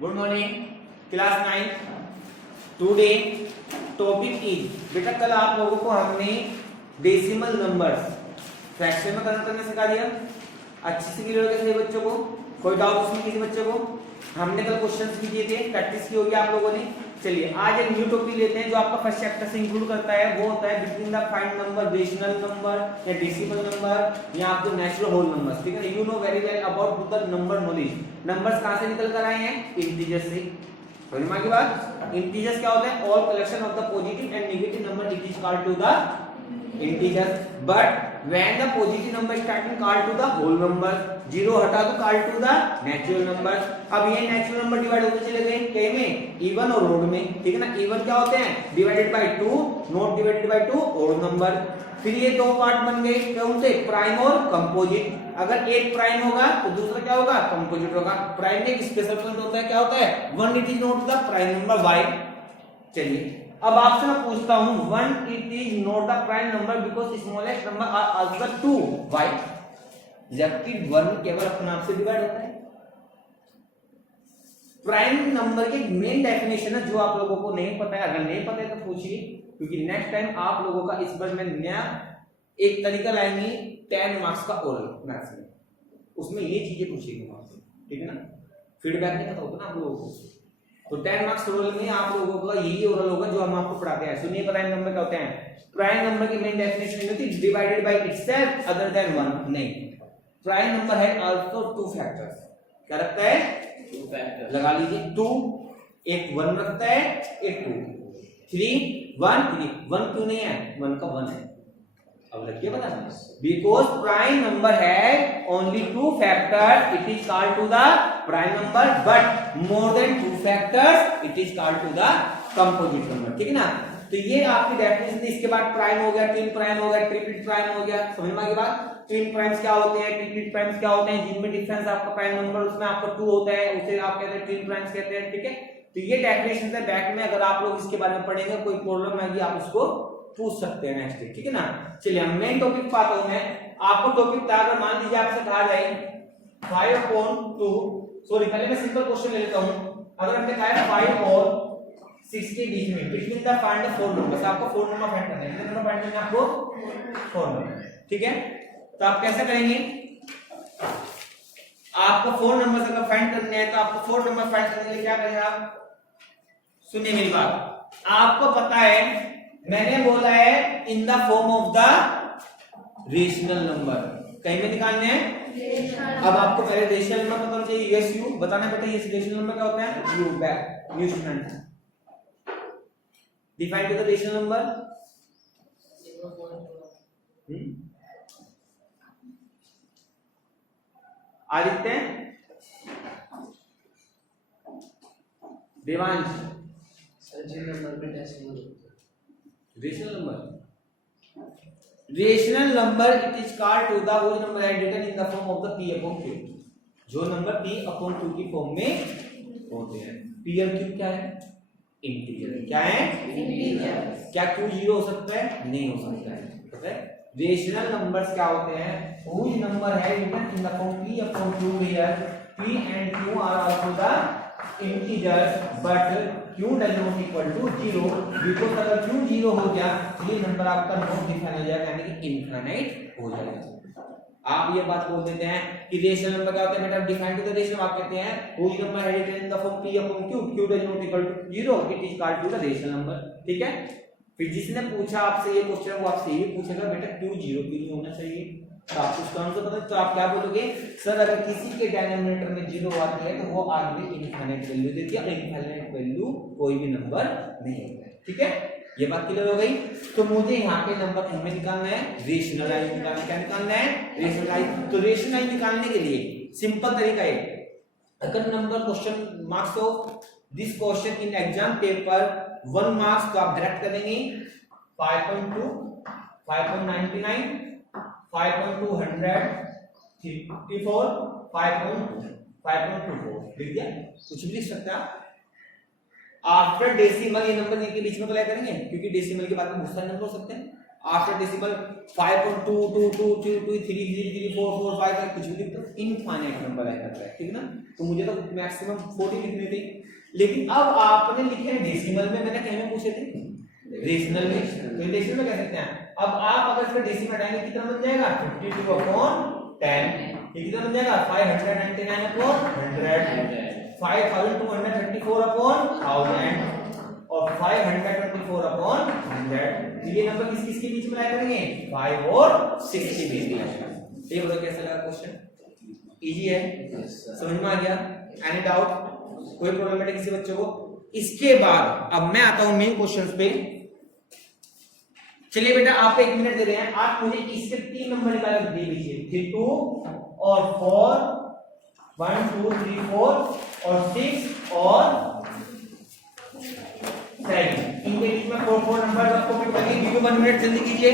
Good morning class 9। Today topic is, बेटा कल आप लोगों को हमने डेसिमल नंबर्स फ्रैक्शन में कन्वर्ट करना सिखा दिया। अच्छे से क्लियर कैसे बच्चों को, कोई डाउट उसमें किसी बच्चों को? हमने कल क्वेश्चंस भी दिए थे, प्रैक्टिस की होगी आप लोगों ने। चलिए आज एक न्यू टॉपिक लेते हैं जो आपका फर्स्ट चैप्टर से इंक्लूड करता है। वो होता है between the find number, rational number या डेसिमल नंबर या आपको नेचुरल होल नंबर्स। ठीक है, you know very well about the number knowledge. Numbers कहां से निकल कर आए हैं? इंटीजर से। समझ में आ गई बात? इंटीजर्स क्या होते हैं? All collection of the positive and negative number it is called to the integer. But when the positive number starting called to the whole number, zero हटा दो called to the natural number। अब ये natural number divide होते चले गए कई में, even और ओड में। ठीक है ना, इवन क्या होते हैं? Divided by 2, not divided by 2, odd number. फिर ये दो पार्ट बन गए कौन से? प्राइम और कंपोजिट। अगर एक प्राइम होगा तो दूसरा क्या होगा? कंपोजिट होगा। प्राइम में एक स्पेशल पॉइंट होता है, क्या होता है? 1 it is not the prime number y। चलिए अब आपसे मैं पूछता हूं, 1 it is not the prime number because smallest number are also 2 why? जबकि 1 केवल अपने आप से डिवाइड होता है। प्राइम नंबर की मेन डेफिनेशन है जो आप लोगों को नहीं पता है, अगर नहीं पता है तो पूछिए, क्योंकि नेक्स्ट टाइम आप लोगों का इस बार मैं नया एक तरीका लाएंगे 10 मार्क्स का ओरल मैथ्स में, उसमें ये चीजें पूछेंगे आपसे। ठीक है ना, फीडबैक नहीं पता होता ना आप लोगों को, तो 10 मार्क्स ओरल में आप लोगों का यही ओरल होगा जो हम आपको पढ़ाते हैं। सुनिए प्राइम नंबर क्या होते हैं। प्राइम नंबर की मेन डेफिनेशन नहीं होती divided by itself other than 1, नहीं। प्राइम नंबर है आल्सो 2 फैक्टर्स। क्या रखता है? 2 फैक्टर्स। लगा लीजिए 2, एक 1 रखता है, एक 2, 3 1 3 1 क्यों नहीं है? 1 का 1 है। अब लग गया पता? बिकॉज प्राइम नंबर है only 2 factors it is called to the prime number, but more than 2 factors it is called to the composite number. ठीक है ना, तो ये आपकी डेफिनेशन थी। इसके बाद प्राइम हो गया, ट्विन प्राइम हो गया, ट्रिपलेट प्राइम हो गया। समझ में आ गई बात? ट्विन प्राइम्स क्या होते हैं, ट्रिपलेट प्राइम्स क्या होते हैं? जिनमें डिफरेंस आपका प्राइम नंबर उसमें आपका 2 होता है, उसे आप कहते हैं ट्विन प्राइम्स कहते हैं। ठीक है, तो ये डेफिनेशन है बैक में, अगर आप लोग इसके बारे में पढ़ेंगे कोई प्रॉब्लम आएगी आप उसको पूछ सकते हैं नेक्स्ट डे। ठीक है ना, चलिए हम मेन टॉपिक पाता हूं मैं। आपको टॉपिक था, अगर मान लीजिए आपसे कहा जाए 5/2, सॉरी पहले मैं सिंपल क्वेश्चन ले लेता हूं। अगर हमने कहा है 5 और 6 के बीच में between the find the 4 numbers, आपको 4 नंबर फाइंड करना है। कितने नंबर फाइंड करना है आपको? 4 नंबर। ठीक है, तो आप कैसे करेंगे? आपको 4 नंबर्स अगर फाइंड करने हैं तो आपको 4 नंबर फाइंड करने के लिए क्या करेंगे आप? सुनिए मेरी बात, आपको पता है मैंने बोला है इन the form of the rational number, कहीं में निकालने हैं। अब आपको पहले रेशनल नंबर पता होना चाहिए, यस यू बताना है। बेटा ये रेशनल नंबर क्या होता है? You back you student define to the rational number. Aditya, Devansh, rational number it is called to the whole number and written in the form of the p upon q। जो number p upon q की form में होते हैं। p और q क्या है? Integer. क्या है? इंटीजर। क्या q 0 हो सकता है? नहीं हो सकता है। ठीक है, रेशनल नंबर्स क्या होते हैं? हुज नंबर है written in the form p upon q where p and q are also the integers but q does not equal to 0, because अगर q 0 हो गया ये नंबर आपका नॉट डिफाइन हो जाएगा, यानी कि इनफिनिट हो जाएगा। आप ये बात बोल देते हैं कि रेशनल नंबर क्या होता है? बेटा डिफाइन टू द रेशनल आप कहते हैं हुज नंबर है written in the form p upon q does not equal to 0 it is called to the rational number. ठीक है, फिर जिसने पूछा आपसे ये क्वेश्चन वो आपसे ये पूछेगा बेटा q 0 क्यों नहीं होना चाहिए, तो आपको उसका आंसर पता है तो आप क्या बोलोगे? सर अगर किसी के डिनोमिनेटर में 0 आती है तो वो आगे इनफिनिट वैल्यू देती है, और इनफिनिट वैल्यू कोई भी नंबर नहीं होता है। ठीक है, ये बात क्लियर हो गई। तो मुझे यहाँ पे नंबर हमें निकालना है रेशनलाइज निकालना। क्या निकालना है? रेशनलाइज। तो रेशनलाइज निकालने के लिए सिंपल तरीका है, अगर number question marks of this question in exam paper 1 marks तो आप डायरेक्ट करेंगे 5.2 5.99 5.200 54 5.2 5.24 लिख दिया, कुछ भी लिख सकते हैं आप। आफ्टर डेसिमल ये नंबर के बीच में अप्लाई करेंगे, क्योंकि डेसिमल के बाद में बहुत सारे नंबर हो सकते हैं। आफ्टर डेसिमल 5.22223334455 कुछ भी लिख दो, इनफाइनाइट नंबर आएगा, ठीक ना। तो मुझे तो मैक्सिमम 40 लिखनी थी, लेकिन अब आपने लिखे डेसिमल में, मैंने कहीं में पूछे थे डेसिमल में, तो डेसिमल में कह सकते हैं। अब आप अगर इसका डेसिमल हटाएंगे कितना बन जाएगा 52/10, ये कितना बन जाएगा 599/100, 5234/1000 और 524/100। ये नंबर किस किस के बीच में आया करेंगे 5 और 6 के बीच में आएगा। ये बताओ कैसा लगा क्वेश्चन, इजी है, समझ में आ गया, एनी डाउट, कोई प्रॉब्लम है किसी बच्चों को। इसके बाद अब मैं आता हूं मेन क्वेश्चंस पे। चलिए बेटा आपको 1 मिनट दे रहे हैं, आप मुझे इसके 3 नंबर निकाल कर दे दीजिए, 2 और 4, 1 2 3 4 और 6 और 7, इनके बीच में 4 नंबर आपको फिट करिए। वीडियो 1 मिनट जल्दी कीजिए।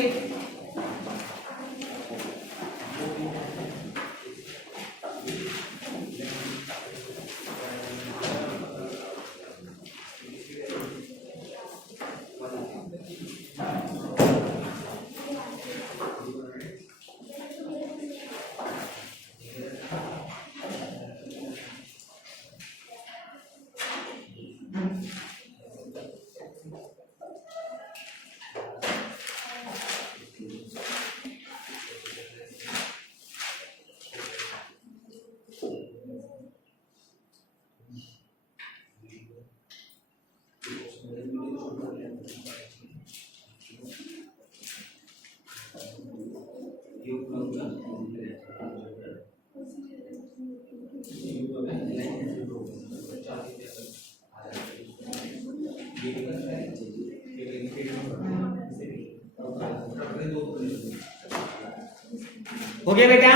हो गया बेटा,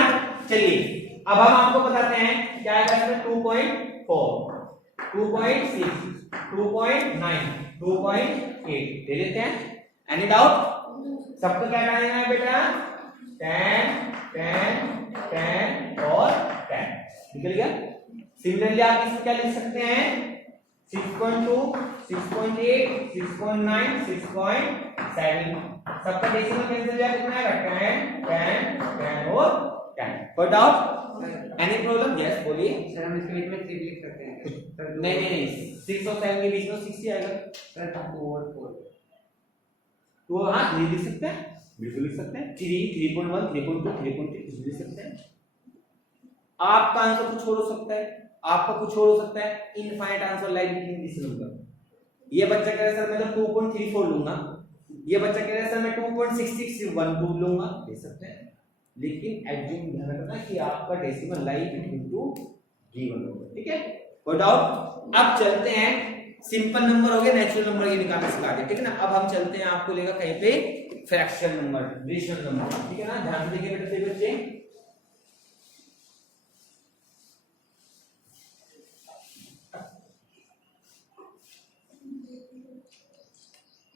चलिए अब हम आपको बताते हैं क्या है इसमें 2.4, 2.6, 2.9, 2.8 ले लेते हैं। एनी डाउट, सबको क्या करना है बेटा 10 10 10 और 10 निकल गया। सिमिलरली आप इसमें क्या लिख सकते हैं 6.2, 6.8, 6.9, 6.7, सबका डेसिमल कैंसिल जाए कितना आएगा 10 10 10 और 10। कोई डाउट, एनी प्रॉब्लम? यस बोलिए सर, हम इसके बीच में 3 लिख सकते हैं सर। नहीं 6 और 7 के बीच में 6 ही आएगा सर 2 और 4, तो हाँ 3 लिख सकते हैं, बिल्कुल लिख सकते हैं, 3 3.1 3.2 3.3 कुछ लिख सकते हैं। आपका आंसर कुछ और हो सकता है, आपका कुछ और हो सकता है, infinite answer like between this number. ये बच्चा कह रहा है सर मैं तो 2.34 लूंगा, ये बच्चा कह रहा है सर मैं 2.6612 लूंगा, ले सकते हैं, लेकिन एज्यूम ध्यान रखना कि आपका decimal lie between two given होगा, ठीक है। कोई डाउट? अब चलते हैं, सिंपल नंबर हो गया, नेचुरल नंबर ये निकालना सिखा दिया, ठीक है ना। अब हम चलते हैं, आपको लेगा कहीं पे फ्रैक्शन नंबर, रेशनल नंबर, ठीक है ना। ध्यान से देखिए बेटा सभी बच्चे,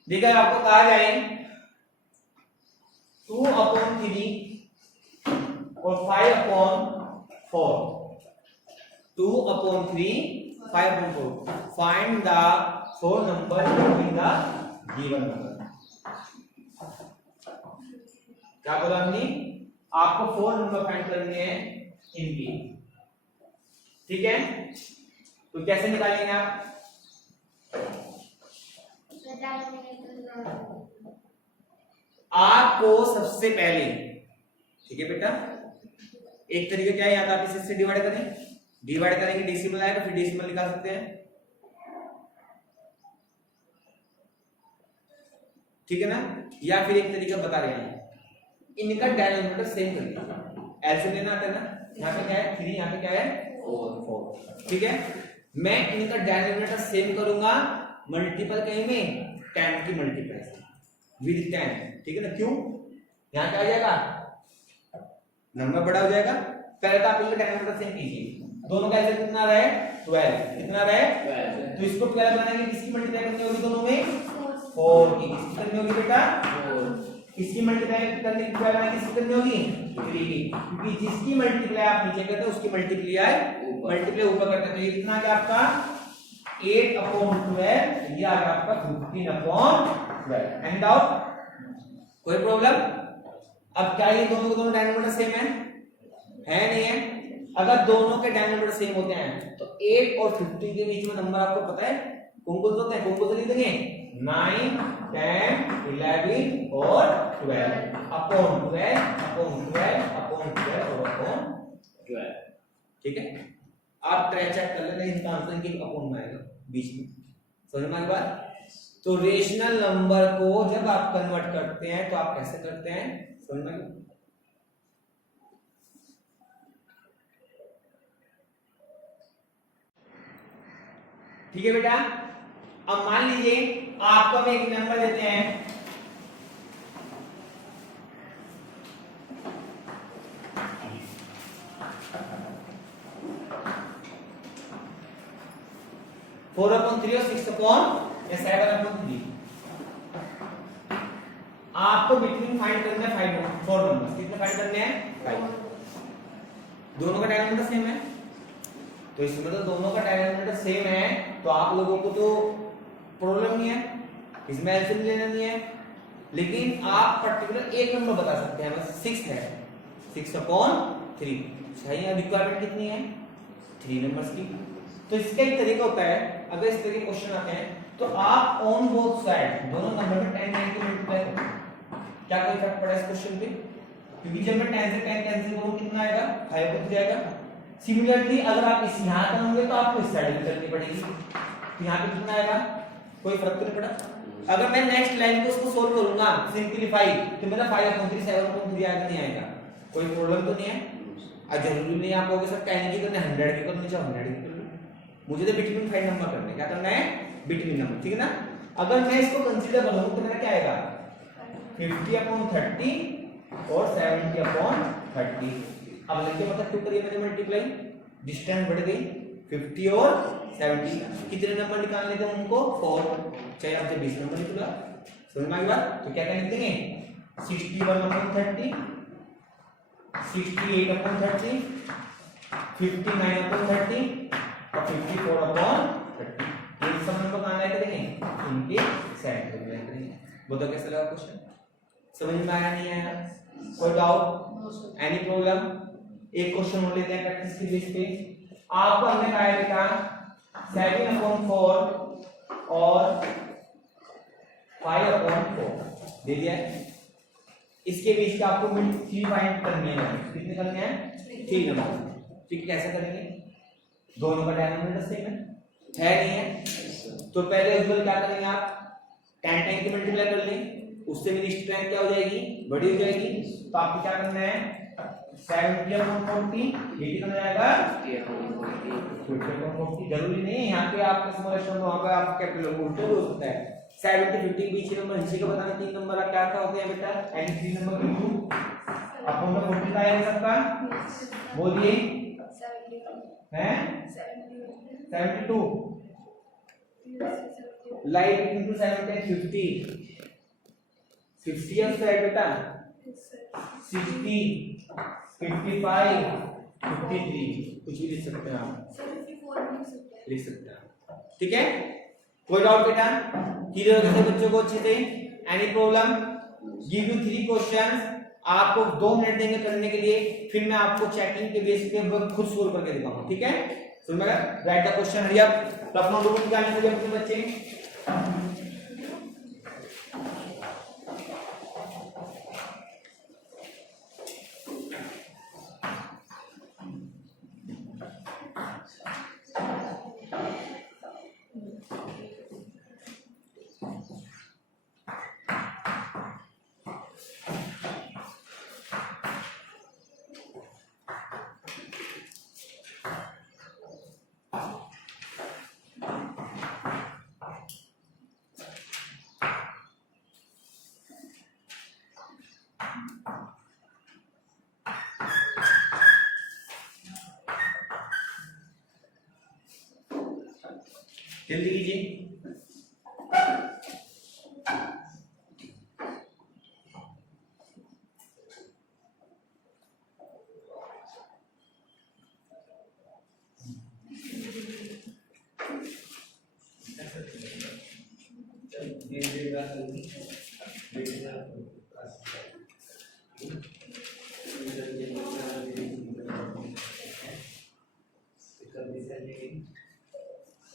देखा आपको कहा जाए 2/3 और 5/4, 2/3 5/4, find the 4 number between the given number. क्या बोला हमने, आपको 4 नंबर फाइंड करने हैं इनकी, ठीक है। तो कैसे निकालेंगे आप, आपको सबसे पहले, ठीक है बेटा, एक तरीका क्या है, या तो आप इसे इससे डिवाइड करेंगे डेसिमल आएगा, फिर डेसिमल निकाल सकते हैं, ठीक है ना। या फिर एक तरीका बता रहे हैं, इनका डिनोमिनेटर सेम कर लीजिए, ऐसे लेना आता है ना, यहाँ पे क्या है 3, यहाँ पे क्या है 4, ठीक है। मैं इनका डिनोमिनेटर सेम करूंगा, मल्टीपल कहीं में 10 की मल्टीप्लाई विद 10, ठीक है ना। क्यों, यहाँ क्या आ जाएगा नंबर बड़ा हो जाएगा। पहले तो आप इनका डिनोमिनेटर सेम कीजिए, दोनों का ऐसे कितना रहे 12, कितना रहे 12, तो इसको 12 बनाएंगे, किसकी मल्टीप्लाई करनी होगी दोनों में 4 की, किसकी करनी होगी बेटा 4, किसकी मल्टीप्लाई करने की 12 बनाएंगे, किसकी करनी होगी 3 की, क्योंकि जिसकी मल्टीप्लाई आप नीचे करते हैं उसकी मल्टीप्लाई ऊपर करते हैं। तो ये कितना आ गया आपका 8/12, ये आ गया आपका 15/12। एंड आउट, कोई प्रॉब्लम? अब क्या ये दोनों के दोनों डायनोमीटर सेम है नहीं है? अगर दोनों के डायनोमीटर सेम होते हैं तो 8 और 15 के बीच में नंबर आपको पता है कौन कौन से होते हैं? कौन कौन से लिख देंगे? 9, 10, 11 और 12 अपॉन 12 अपॉन 12 अपॉन 12 और अपॉन 12। ठीक है, आप ट्राई चेक कर लेना, इनका आंसर की अपॉन में आएगा बीच में। समझ में आई बात? तो रेशनल नंबर को जब आप कन्वर्ट करते हैं तो आप कैसे करते हैं? समझ में आई? ठीक है बेटा, अब मान लीजिए आपको हम एक नंबर देते हैं 4/3 और 6/7/3। आपको बिटवीन फाइंड करना है 4 नंबर्स। कितने फाइंड करने हैं? 5। दोनों का डायमीटर सेम है, तो इसमें तो दोनों का डायमीटर सेम है, तो आप लोगों को तो प्रॉब्लम नहीं है, इसमें एलसीएम लेना नहीं है। लेकिन आप पर्टिकुलर एक नंबर बता सकते हैं, बस 6 है, 6/3। सही है, रिक्वायरमेंट कितनी है? 3 नंबर्स की। तो इसका एक तरीका होता है, अगर इस तरह के क्वेश्चन आते हैं तो आप ऑन बोथ साइड दोनों नंबर में 10 9 को मल्टीप्लाई करो। क्या कोई फर्क पड़ा इस क्वेश्चन पे? क्योंकि जब मैं 10 से 10 कैंसिल करूं कितना आएगा? 5 हो जाएगा। सिमिलरली अगर आप इस यहां करोगे तो आपको इस साइड भी करनी पड़ेगी, तो यहां पे कितना आएगा? कोई फर्क तो नहीं पड़ा। अगर मैं नेक्स्ट लाइन को उसको सोल्व करूंगा सिंपलीफाई, तो मेरा 5/3 7/3 आएगा, नहीं आएगा? कोई प्रॉब्लम तो नहीं है। जरूरी नहीं आप कहोगे सर 10 की करना 100 की करनी चाहिए, 100 की करनी, मुझे तो बिटवीन फाइंड नंबर करना है। क्या करना है? बिटवीन नंबर, ठीक है ना? अगर मैं इसको कंसीडर करूं तो मेरा क्या आएगा? 50/30 और 70/30। अब लड़के मतलब क्यों करिए मैंने मल्टीप्लाई? डिस्टेंस बढ़ गई, 50 और 70। कितने नंबर निकालने थे उनको? 4। चाहे आपसे 20 नंबर निकला। समझ में आई बात? तो क्या लिख देंगे? 61/30, 68/30, 59/30 और 54/30। ये सब नंबर कहां लाया करेंगे? इनके सेट में लाया करेंगे। बताओ कैसा लगा क्वेश्चन? समझ में आया नहीं आया? कोई डाउट? Any problem? एक क्वेश्चन और लेते हैं प्रैक्टिस की बेस पे। आपको हमने कहा है बेटा 7/4 और 5/4 दे दिया है। इसके बीच का आपको मिड 3 फाइंड करनी है। कितने करने हैं? 3 नंबर। ठीक है, कैसे करेंगे? दोनों का डायमीटर सेम है नहीं है? तो पहले उस पर क्या करेंगे आप? 10 10 की मल्टीप्लाई कर लें, उससे मेरी स्ट्रेंथ क्या हो जाएगी? बड़ी हो जाएगी। तो आपको क्या करना है? 70/40 ये कितना जाएगा? 50/40। जरूरी नहीं है यहाँ पे आपका स्मॉल एक्शन वहां पे आप कैपिटल उल्टे हो सकता है। 70 50 बीच नंबर नीचे का बताना, 3 नंबर आप क्या होते हैं बेटा? एंड 3 नंबर के टू अपन में 40 आएगा सबका। बोलिए हैं? 72 लाइट इनटू 70 50 50 है उसका बेटा 60 55 53 कुछ भी लिख सकते हैं आप, लिख सकते हैं। ठीक है, कोई डाउट बेटा? क्लियर हो गया बच्चों को अच्छे से? Any problem? Give you 3 questions, आपको 2 मिनट देंगे करने के लिए, फिर मैं आपको चेकिंग के बेस पे खुद सोल्व करके दिखाऊंगा। ठीक है, सुन मेरा right the question, hurry up. Rough notebook निकालने के लिए अपने बच्चे जल्दी कीजिए।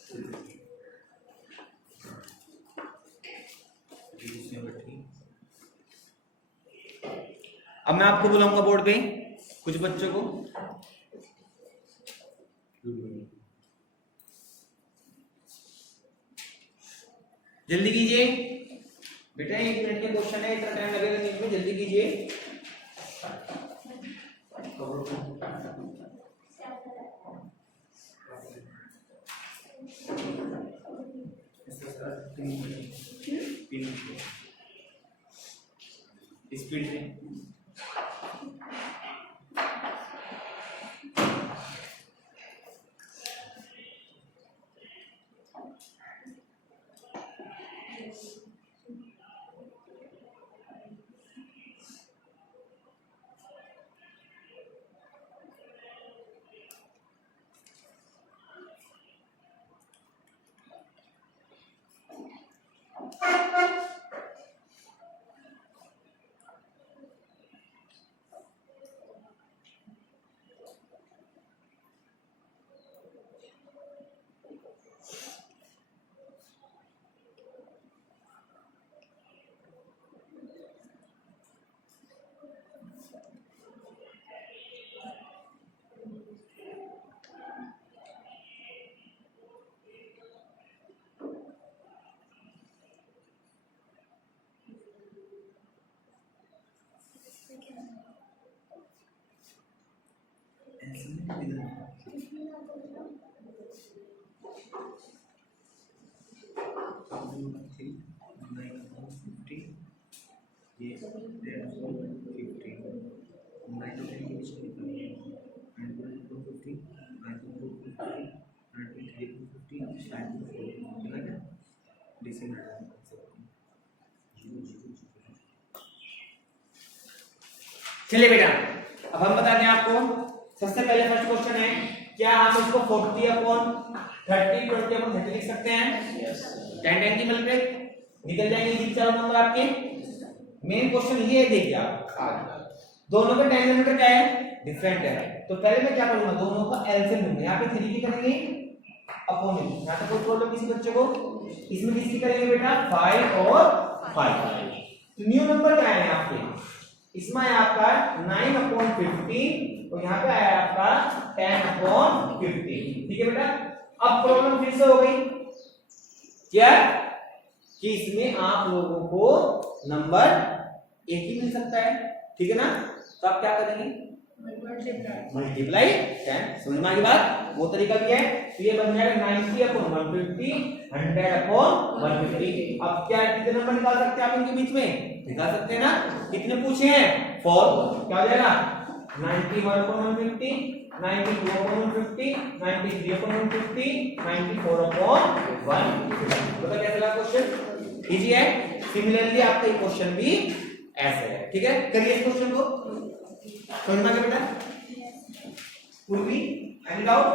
अब मैं आपको बुलाऊंगा बोर्ड पे कुछ बच्चों को, जल्दी कीजिए बेटा, 1 मिनट के क्वेश्चन है, इतना टाइम लगेगा नहीं, में जल्दी कीजिए। स्पीड से चलिए बेटा, अब हम बताते हैं आपको। सबसे पहले फर्स्ट क्वेश्चन है, क्या आप इसको 40/30 20/30 लिख सकते हैं? 10 10 की मल्टीप्लाई निकल जाएंगे ये चारों नंबर आपके। मेन क्वेश्चन ये है, देखिए आप दोनों का डायमीटर क्या है, डिफरेंट है, तो पहले मैं क्या करूंगा, दोनों का एलसीएम लूंगा। यहाँ पे 3 की करेंगे अपॉन में, यहाँ पे कोई प्रॉब्लम किसी बच्चे को? इसमें किसकी करेंगे बेटा, 5 और 5। तो न्यू नंबर क्या है आपके, इसमें है आपका 9/15 और यहाँ पे आया आपका 10/15। ठीक है बेटा, अब प्रॉब्लम फिर से हो गई क्या कि इसमें आप लोगों को नंबर एक ही मिल सकता है, ठीक है ना? तो आप क्या करेंगे, मल्टीप्लाई 10। समझ में आ गई बात? वो तरीका भी है। तो ये बन जाएगा 90/150, 100/150। अब क्या कितने नंबर निकाल सकते हैं आप इनके बीच में? निकाल सकते हैं ना? कितने पूछे हैं? 4। क्या हो जाएगा, 91/150, 92/150, 93/150, 94/150। तो कैसे लगा क्वेश्चन? इजी है। सिमिलरली आपका ये क्वेश्चन भी ऐसे है, ठीक है? करिए इस क्वेश्चन को। समझ में आ गया बेटा? पूर्वी एनी डाउट?